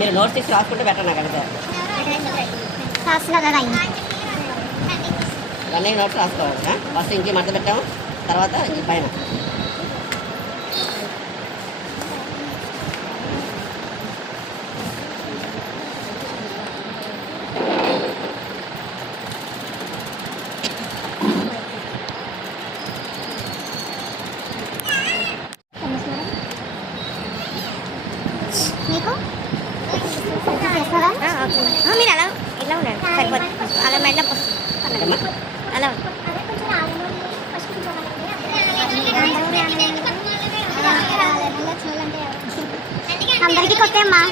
మీరు నోట్స్ తీసి రాసుకుంటే బెటర్ నాకు అడిగితే రన్నింగ్ నోట్స్ రాసుకోవాలి. ఫస్ట్ ఇంకే మడత పెట్టాము, తర్వాత ఈ పైన మీరు అలా ఇలా ఉండండి సరిపోతుంది. అలా మెడ అలా అందరికీ కొత్త అమ్మా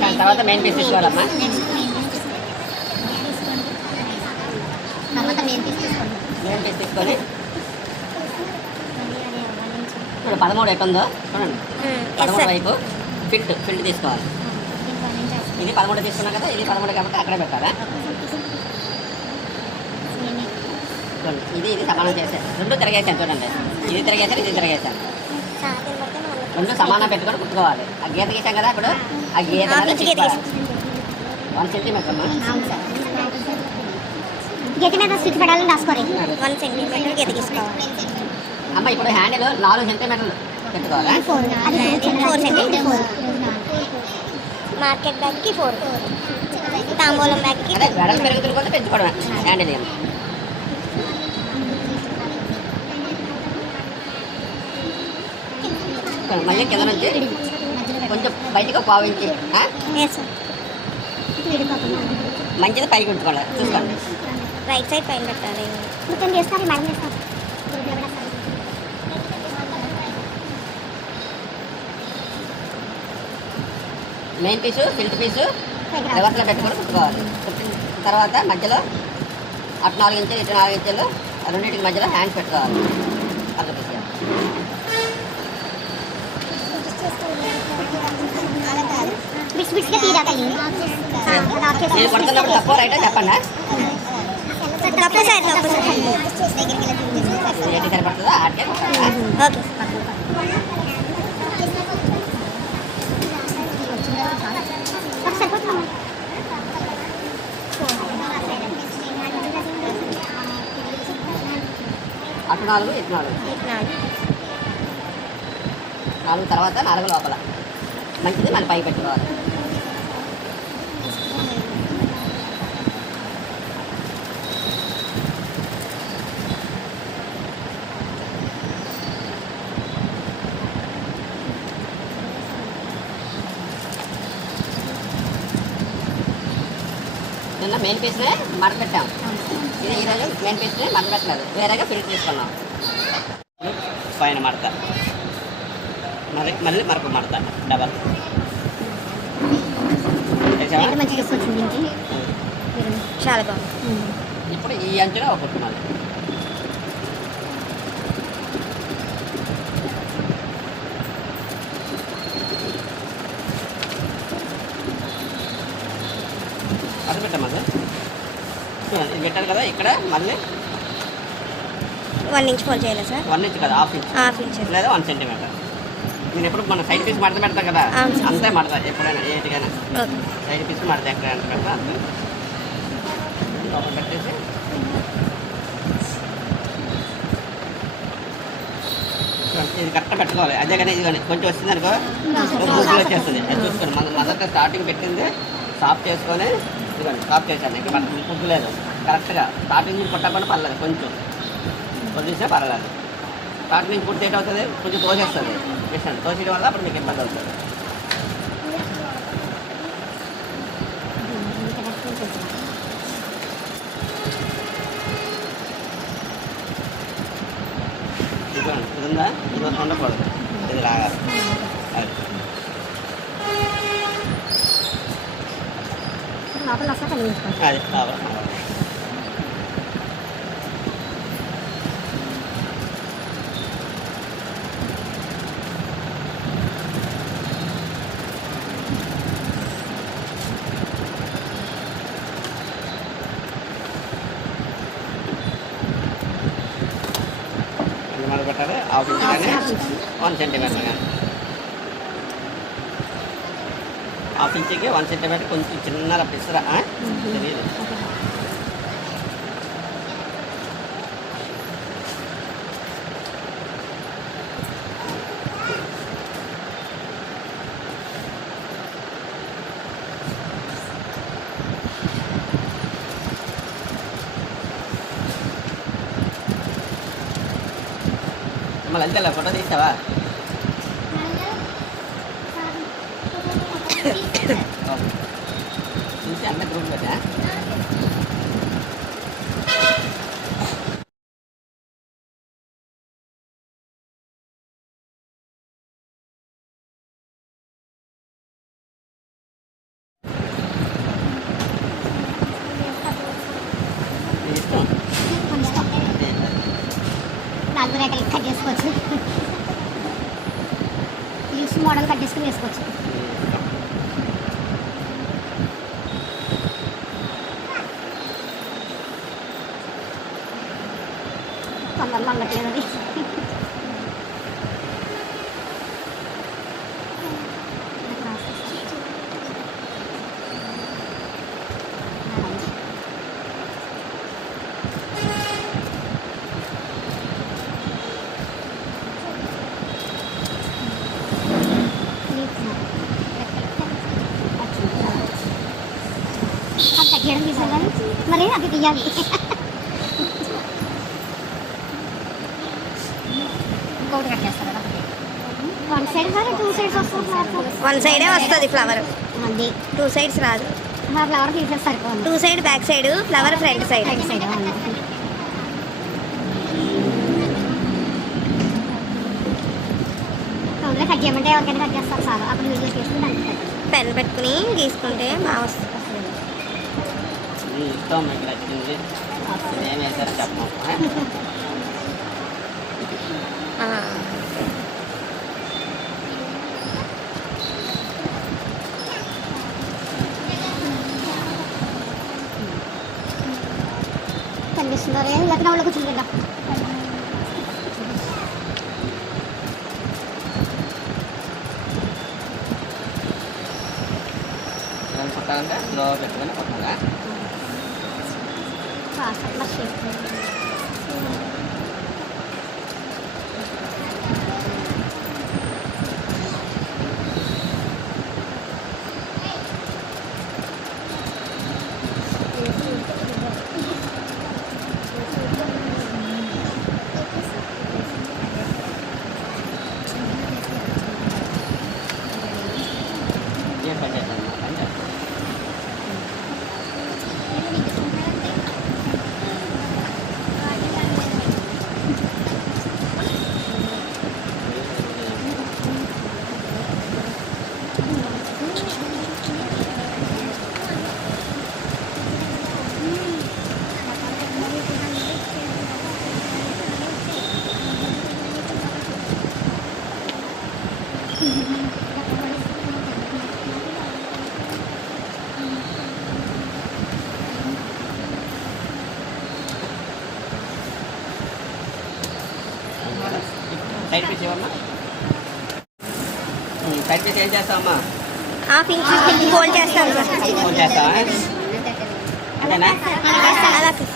దాని తర్వాత మెయిన్ పీస్ తీసుకోవాలమ్మా. మెయిన్ పీస్ తీసుకొని ఇప్పుడు 13 ఎట్టుందో చూడండి, 13 వైపు ఫిల్ట్ తీసుకోవాలి. ఇది 13 తీసుకున్నాం కదా, ఇది 13 కాబట్టి అక్కడే పెట్టాలా. ఇది సమానం చేశాను, రెండు తిరగేసాను చూడండి, ఇది తిరగేసాను, ఇది తిరగేసాను, రెండు సమానం పెట్టుకొని కుట్టుకోవాలి. ఆ గీత గీసాం కదా అప్పుడు, ఆ గీత 1 సెంటీమీటర్ అమ్మా. గీత మీద స్టిచ్ పడాలని రాసుకోవాలి. 1 సెంటీమీటర్ గీత గీసుకోవాలి అమ్మ. ఇప్పుడు హ్యాండిల్ 4 సెంటీమీటర్లు పెట్టుకోవాలా. 4 సెంటీమీటర్. మార్కెట్ బ్యాగ్కి 4, తాంబూలం బ్యాగ్కి వెడలు పెరుగుతున్న కొంత పెంచుకోవడం హ్యాండిల్. మళ్ళీ కింద నుంచి కొంచెం బయటకు పావించి మంచిది పైకి ఉంచుకోవాలి. చూసుకోండి, రైట్ సైడ్ పైన పెట్టాలి. మెయిన్ పీసు ఫిల్ట్ పీసు రివర్స్లో పెట్టుకొని కుట్టుకోవాలి. కుట్టిన తర్వాత మధ్యలో అటు 4 ఇంచులు ఇటు 4 ఇంచులు రెండింటికి మధ్యలో హ్యాండ్స్ పెట్టుకోవాలి. అట్లా పీసు మీరు కొడుతున్నప్పుడు తక్కువ రైటా చెప్పండి. ఏంటి సరిపడుతుందో ఆటకే. ఓకే. అటు 4 ఇటు 4, 4 తర్వాత 4 లోపల మంచిది మళ్ళీ పైకి పెట్టుకోవాలి. నిన్న మెయిన్ పీస్నే మడత పెట్టాం, ఇది ఈరోజు మెయిన్ పీస్నే మడత పెట్టలేదు, వేరేగా ఫిల్ట్ తీసుకున్నాం. పైన మడత, మళ్ళీ మరొక మడత డబల్. చాలా బాగుంది. ఇప్పుడు ఈ అంచులో ఒక కుట్టు మళ్ళీ అటు పెట్టమ్మా. చూడండి, ఇది పెట్టారు కదా, ఇక్కడ మళ్ళీ 1 ఇంచ్ ఫోల్డ్ చేయాలి సార్. 1 ఇంచ్ కదా, హాఫ్ ఇంచ్ లేదా 1 సెంటీమీటర్. నేను ఎప్పుడు మన సైడ్ పీస్ మడత పెడతాం కదా, అంతే మడత ఎప్పుడైనా ఏటికైనా సైడ్ పీస్ మడత ఎక్కడ ఎంత పెడతా అంతే లోపల పెట్టేసి ఇది కరెక్ట్ పెట్టుకోవాలి. అదే కానీ ఇది కానీ కొంచెం వచ్చింది అనుకో గుడ్లు వచ్చేస్తుంది. అది చూసుకోండి, మనం మొదట స్టార్టింగ్ పెట్టింది సాఫ్ చేసుకొని ఇదిగోండి సాఫ్ చేశాను. ఇంకా మనకు గుడ్డు లేదు, కరెక్ట్గా స్టార్టింగ్ నుంచి కొట్టకుండా పర్లేదు, కొంచెం కొద్దిసే పర్లేదు. స్టార్టింగ్ నుంచి కుడితే అవుతుంది, కొంచెం తోసేస్తుంది. చేసాను తోసేయడం వల్ల అప్పుడు మీకు ఇబ్బంది అవుతుంది. ఇది ఉందా, ఇది ఉండకూడదు, ఇది రాగా అది కావాలి. సెంటీమీటర్, హాఫ్ ఇంచ్ కానీ 1 సెంటీమీటర్ కానీ. హాఫ్ ఇంచుకి 1 సెంటీమీటర్ కొంచెం చిన్న పిసర తెలియదు. మళ్ళీ అంతేలా ఫోటో తీసావా? చూసి అన్న గ్రూప్ పెట్టా. ఇష్టం నాలుగు రేఖలు కట్ చేసుకోవచ్చు. లీవ్స్ మోడల్ కట్ చేసుకుని వేసుకోవచ్చు. తొందరలో ఉండట్లేదు అది. అది తగ్గడం తీసుకోవాలి, మరి అది తీయాలి. ఇంకోటి కట్ చేస్తారు కదా, 1 సైడ్ సార్ 2 సైడ్స్ వస్తుంది. 1 సైడే వస్తుంది ఫ్లవర్, అది 2 సైడ్స్ రాదు. ఆ ఫ్లవర్ తీసేసి సరిపోతుంది. 2 side back side, flower front side. Right side టౌన్లో కట్ చేయమంటే ఎవరికైనా కట్ చేస్తారు సార్, అప్పుడు వీడియో చేసుకుని దానికి పెన్ పెట్టుకుని గీసుకుంటే బాగా వస్తుంది. నీ ఇష్టం, మీకు నచ్చింది ఏం వేసారో చెప్పము. కనిపిస్తున్నారు లక్నోలో కూర్చుంది కదా. కుట్టాలంటే స్లో పెట్టుకొని కుట్టాలా? ఏం పని చేస్తాను పని చేస్తాను. సైడ్ పీస్ ఏమన్నా? సైడ్ పీస్ ఏం చేస్తావమ్మా? హాఫ్ ఇంచ్ ఫోల్డ్ చేస్తాం సార్. ఫోన్ చేస్తావా? అంతేనా? అలా లక్షణ.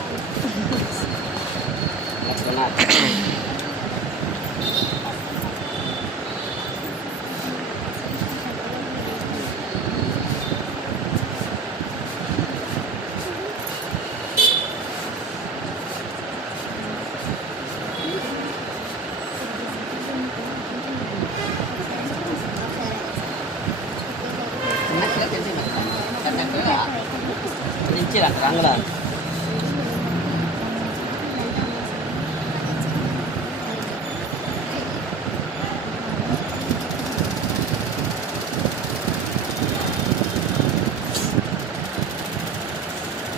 చిన్నగా తెలిసి పెద్దగా ఇచ్చిరంట రంగులా.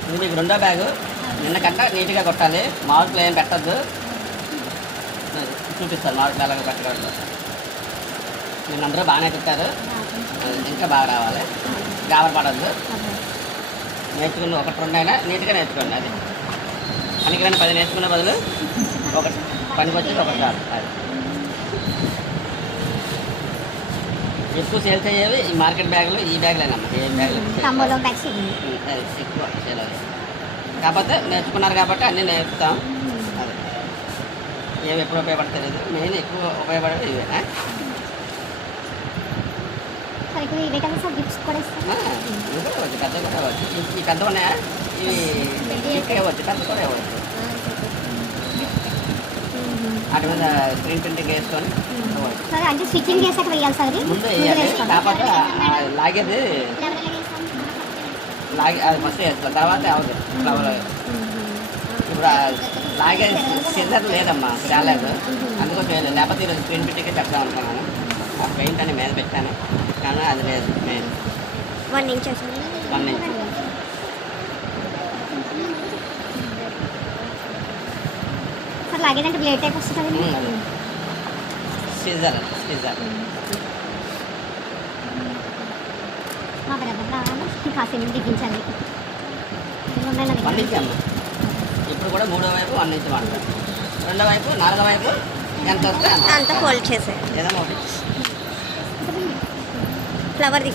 ఇది మీకు రెండో బ్యాగు. నిన్న కట్ట నీట్గా కొట్టాలి, మార్కులు ఏం పెట్టద్దు. చూపిస్తాను మార్కులు ఎలాగ పెట్టగలరు. నిన్న అందరూ బాగానే పెట్టారు, ఇంకా బాగా రావాలి. గాబర్ పడద్దు. నేర్చుకుని 1, 2 అయినా నీట్గా నేర్చుకోండి. అది పనికిరాని 10 నేర్చుకునే బదులు 1 పనికి వచ్చి ఒకసారి అది ఎక్కువ సేల్స్ అయ్యేవి ఈ మార్కెట్ బ్యాగులు ఈ బ్యాగులేనమ్మా ఏ బ్యాగులు కంబోలో బ్యాగ్స్ ఎక్కువ సేల్ అయ్యేవి కాకపోతే నేర్చుకున్నారు కాబట్టి అన్నీ నేర్పుతాం అదే ఏవి ఎప్పుడు ఉపయోగపడతలేదు మెయిన్ ఎక్కువ ఉపయోగపడేవి ఇవే సరే ఇప్పుడు ఇదే కదా సార్ గిఫ్ట్స్ కూడా ఇస్తాం. ఇవ్వచ్చు పెద్ద కూడా ఇవ్వచ్చు ఈ పెద్ద ఉన్నాయా ఇవి ఇంకా ఇవ్వచ్చు పెద్ద కూడా ఇవ్వచ్చు వాటి మీద స్క్రీన్ ప్రింటింగ్ వేసుకొని ఇవ్వచ్చు. సరే అంటే స్టిచ్చింగ్ చేసాక వేయాలి సార్ ఇది ముందు వేయాలి కాకపోతే లాగేది అది ఫస్ట్ వేస్తాం తర్వాత అవుతుంది ఫ్లవర్ ఇప్పుడు లాగే సిజర్ లేదమ్మా రాలేదు అందుకోసం వేయలేదు లేకపోతే ఈరోజు స్క్రీన్ ప్రింటింగ్ చెప్తాం అనుకున్నాను ఆ పెయింట్ అని మీద పెట్టాను కానీ అది లేదు మెయిన్ 1 ఇంచ్ వస్తుంది 1 ఇంచ్ సార్ లాగేదంటే బ్లేడ్ టైప్ వస్తుంది కదా. సిజర్ మా బ్రదర్ రావాలి కాసేపు దిగించాలి. 1 ఇంచ్ అమ్మ ఇప్పుడు కూడా 3వ వైపు 1 ఇంచ్ వాడతారు 2వ వైపు 4వ వైపు ఎంత వస్తే అంత ఫోల్డ్ చేసే ఏదైనా ఒకటి ఫ్లవర్ది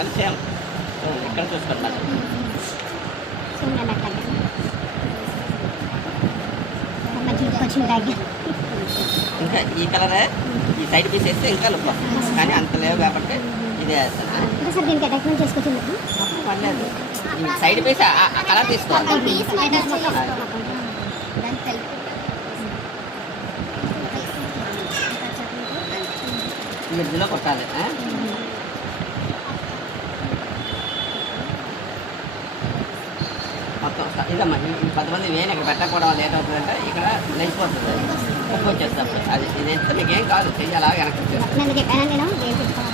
అది సేమ్ ఇక్కడ చూసుకోండి మరి చూడండి అట్లాగే మంచి లుక్ వచ్చింది బ్యాగ్. ఇంకా ఈ కలరే ఈ సైడ్ పీస్ వేస్తే ఇంకా లుక్ వస్తుంది కానీ అంత లేవు కాబట్టి ఇదే వేస్తాను ఇంకా సార్ దీనికి అటాచ్మెంట్ చేసుకోవచ్చు. అప్పుడు పర్లేదు ఈ సైడ్ పీస్ ఆ కలర్ తీసుకోవాలి మిడిల్లో కొట్టాలి మొత్తం ఇదమ్మా ఈ 10 మంది వేయని ఇక్కడ పెట్టకపోవడం వల్ల ఏంటవుతుందంటే ఇక్కడ లేచిపోతుంది కుక్క వచ్చేస్తుంది అది ఇది ఎంత మీకు ఏం కాదు చెయ్యి అలా వెనక్కి వచ్చేస్తుంది నేను చెప్పాను నేను ఏం చెప్తాను.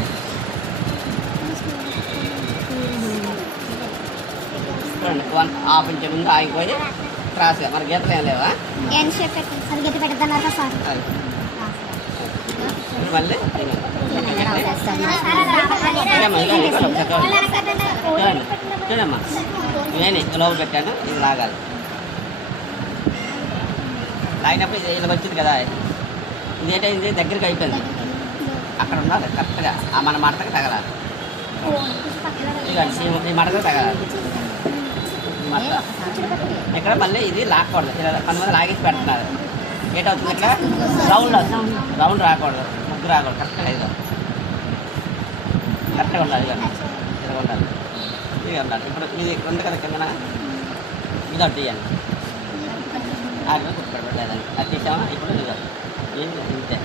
చూడండి 1/2 ఇంచ్ ముందు ఆగిపోయి క్రాస్గా మన గీతలు ఏం లేవా ఏం షేప్ పెట్టండి సార్ గట్టి పెడతాను సార్. అది మళ్ళీ చూడండి చూడమ్మా నేను లోపల పెట్టాను ఇది లాగాలి లాగినప్పుడు ఇది ఇలా వచ్చింది కదా ఇది ఏంటైంది దగ్గరికి అయిపోయింది అక్కడ ఉండాలి కరెక్ట్గా మన మడతకి తగలాలి ఇదిగోండి ఈ మడతకి తగలాలి ఈ మడత ఇక్కడ మళ్ళీ ఇది లాక్కూడదు ఇలా 10 మంది లాగేసి పెడుతున్నారు ఏంటవుతుంది ఇక్కడ రౌండ్ రాకూడదు ముగ్గు రాకూడదు కరెక్ట్గా ఇదిగో కరెక్ట్గా ఉండాలి ఇదిగో ఇలా ఉండాలి ఇదిగా ఉండాలి ఇప్పుడు ఇది ఉంది కదా కిందన ఇది ఒకటి తీయండి ఆరు కుట్టుబడలేదండి అది తీసామా ఇప్పుడు ఇదిగో ఏంటి ఇంతే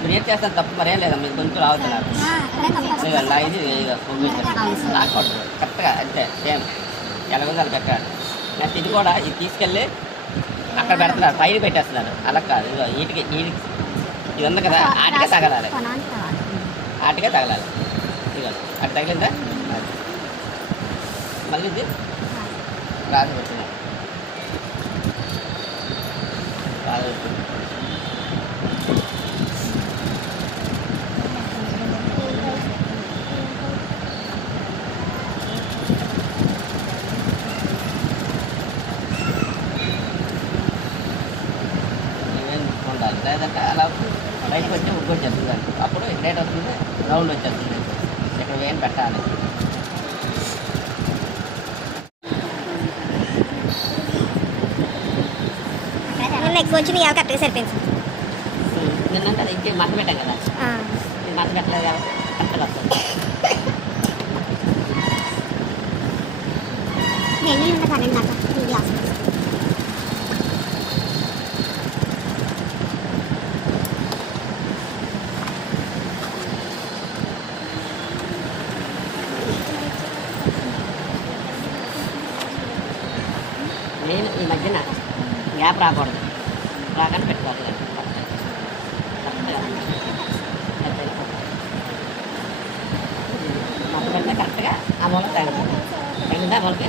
మీరు ఏం చేస్తాను తప్పు మరేం లేదా మీరు కొంచెం రావుతున్నారు ఇదిగో ఇది ఇదిగో రాకూడదు కరెక్ట్గా అంతే సేమ్ ఎలాగో అలా పెట్టాలి నెక్స్ట్ ఇది కూడా ఇది తీసుకెళ్ళి అక్కడ పెడుతున్నారు పైన పెట్టేస్తున్నారు అలా కాదు ఇదిగో వీటికి ఇది ఉంది కదా ఆటికే తగలాలి ఆటికే తగలాలి ఇదిగో అటు తగిలిందా మళ్ళీ ఇది రాజు పెట్టిన రాజు పెట్టింది ఉండాలి లేదంటే అలా బయటకు వచ్చి ఉగ్గు వచ్చేస్తుంది అప్పుడు లేట్ అవుతుంది రౌండ్ వచ్చేస్తుంది ఇక్కడ వేయం పెట్టాలి ఎక్కువ వచ్చింది ఇవాళ కరెక్ట్గా సరిపోయింది నిన్నంటే అది ఇంకే మట్ట పెట్టాం కదా ఇది మట్ట పెట్టలేదు కాబట్టి కరెక్ట్గా వస్తుంది నేను ఇంకా కరెంట్ నాకు ఈ గ్లాస్ నేను ఈ మధ్యన గ్యాప్ రాకూడదు రాగానే పెట్టుకోవాలి మొత్తం పెడితే కరెక్ట్గా ఆ మూల తగ్గుతుంది తగ్గిందా మూలకి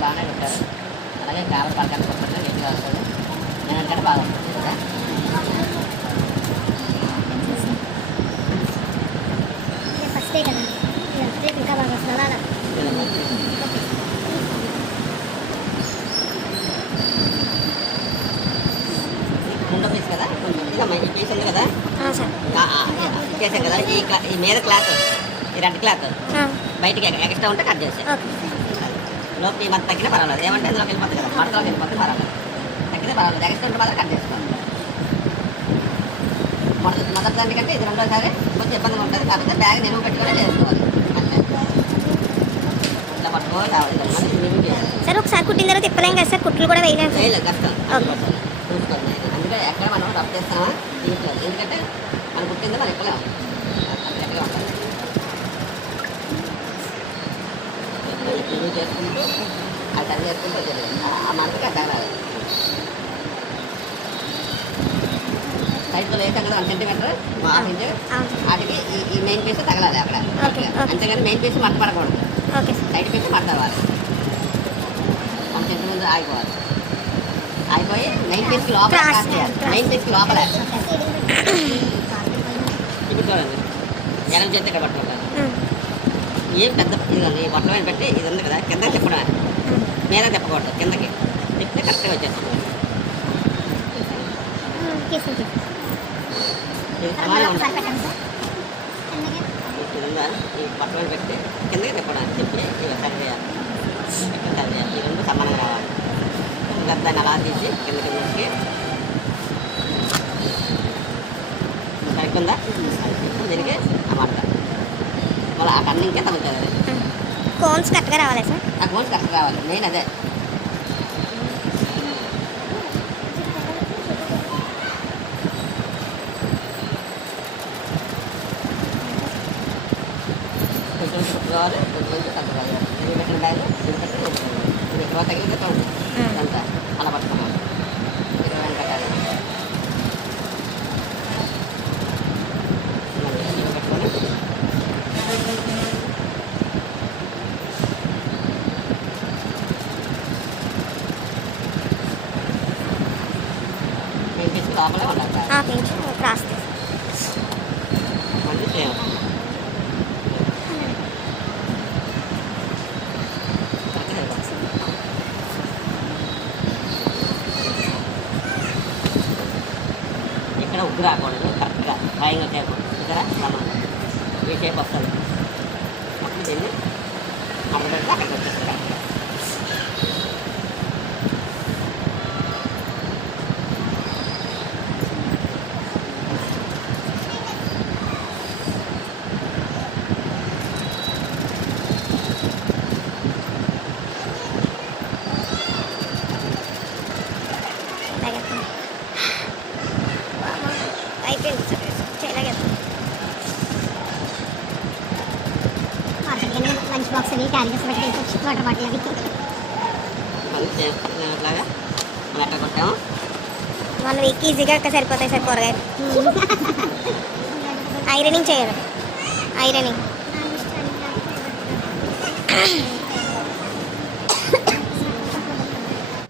బాగానే పెట్టారు పేపర్ పలకట్టు కొట్టుకుంటే నీట్గా వస్తుంది. నేనంటే బాగా వస్తుంది కదా. ఫస్టే కదా ఇదంతా ఇంకా బాగా వస్తుంది అలా ముందు పీస్ కదా, ఇదమ్మా ఈ పీస్ ఉంది కదా, సార్ చేసాం కదా, ఈ మీద క్లాత్, ఈ రెడ్ క్లాత్ ఆ, బయటికి ఎక్స్ట్రా ఉంటే కట్ చేసాం. ఓకే లోపల మంత తగ్గినా పర్వాలేదు, ఏమంటే ఇందులోకి వెళ్ళిపోతుంది కదా, మడతలోకి వెళ్ళిపోతే పర్వాలేదు, తగ్గితే పర్వాలేదు, ఎక్స్ట్రా ఉంటే మాత్రం కట్ చేసుకోవాలి. మొదటి దానికంటే ఇది రెండోసారి కొంచెం ఇబ్బందిగా ఉంటుంది, కాకపోతే బ్యాగ్ నిలువ పెట్టుకొని చేసుకోవాలి. అంతే ఇట్లా పట్టుకోవాలి, మళ్ళీ నిలువ చేయాలి. సార్ ఒకసారి కుట్టిన తర్వాత తిప్పలేం కదా సార్, కుట్లు కూడా వేయలేం సార్. చేయలేదు, కష్టం చూసుకోండి. అందుకే ఎక్కడ మనం రబ్ చేస్తామా తీసుకోవాలి, ఎందుకంటే మనం కుట్టిందో మనం ఎక్కలేము, ఎక్కడ ఉంటుంది. నిలువ చేసుకుంటూ అది సరి చేసుకుంటూ వచ్చేది ఆ మనకి అడ్డా రాదు. సైడ్లో వేసాం కదా 1 సెంటీమీటర్, 1/2 ఇంచు, అవును సార్. వాటికి ఈ మెయిన్ పీస్ తగలాలి అక్కడ. Okay, okay. అంతేగాని మెయిన్ పీస్ మడత పడకూడదు, ఓకే సార్. సైడ్ పీస్ మడత అవ్వాలి. 1 సెంటీమీటర్ ఆగిపోవాలి, ఆగిపోయి మెయిన్ పీస్కి లోపల Cross క్రాస్ చేయాలి. cross. మెయిన్ పీస్కి లోపల ఇప్పుడు చూడండి, ఎడం చేతి ఇక్కడ పట్టుకుంటారు. ఏం పెద్ద ఇది ఈ బొట్ల మీద పెట్టి ఇది ఉంది కదా, కిందకి తిప్పడమే, మీద తిప్పకూడదు, కిందకి తిప్పితే కరెక్ట్గా వచ్చేస్తుంది. తీసుకుంటాం ఇది సమానం ఉంటుంది. ఒకసారి పెట్టండి సార్ ఇది ఉందా, ఈ బొట్ల మీద పెట్టి కిందకి తిప్పడం, తిప్పి ఇవి సరి చేయాలి, ఇక్కడ సరి చేయాలి. ఈ రెండు సమానంగా రావాలి. ఇంకా దాన్ని అలా తీసి కిందకి సరిగ్గా ఇప్పుడు దీనికి ఆ మడత మళ్ళీ ఆ టర్నింగ్కే తగ్గుతుంది. కోన్స్ కరెక్ట్గా రావాలి సార్. ఆ గోల్స్ కరెక్ట్ రావాలి, మెయిన్ అదే. కొంచెం కావాలి, కొంచెం తగ్గవాలి. ఇది పెట్టిన బ్యాగ్ ఇది పెట్టి ఇది ఎక్కువ తగిలితే చూడండి ఇదంతా అలా పట్టుకున్నాం. ఇది వెనకట్టాలి, ఇది పెట్టుకొని మెయిన్ పీస్ లోపలే ఉండాలి బ్యాగ్. హాఫ్ ఇంచ్ క్రాస్ మళ్ళీ సేమ్ ఇక్కడ ఉగ్గు రాకూడదు, కరెక్ట్గా ట్రయాంగిల్ షేప్ ఇక్కడ సమానం ఈ షేప్ వస్తుంది. అప్పుడు దీన్ని అక్కడ పెడితే అక్కడికి వచ్చేస్తుంది కరెక్ట్గా. అయిపోయింది సార్, చేయలేకపోతే మార్కెట్కి లంచ్ బాక్స్ అవి క్యారీ చేసి పెట్టి వాటర్ బాటిల్ అవి మళ్ళీ సేమ్ ఇట్లాగా మనం ఎక్కడ కొట్టాము 1 వీక్ ఈజీగా సరిపోతాయి సార్ కూరగాయలు. ఐరనింగ్ చేయాలి, ఐరనింగ్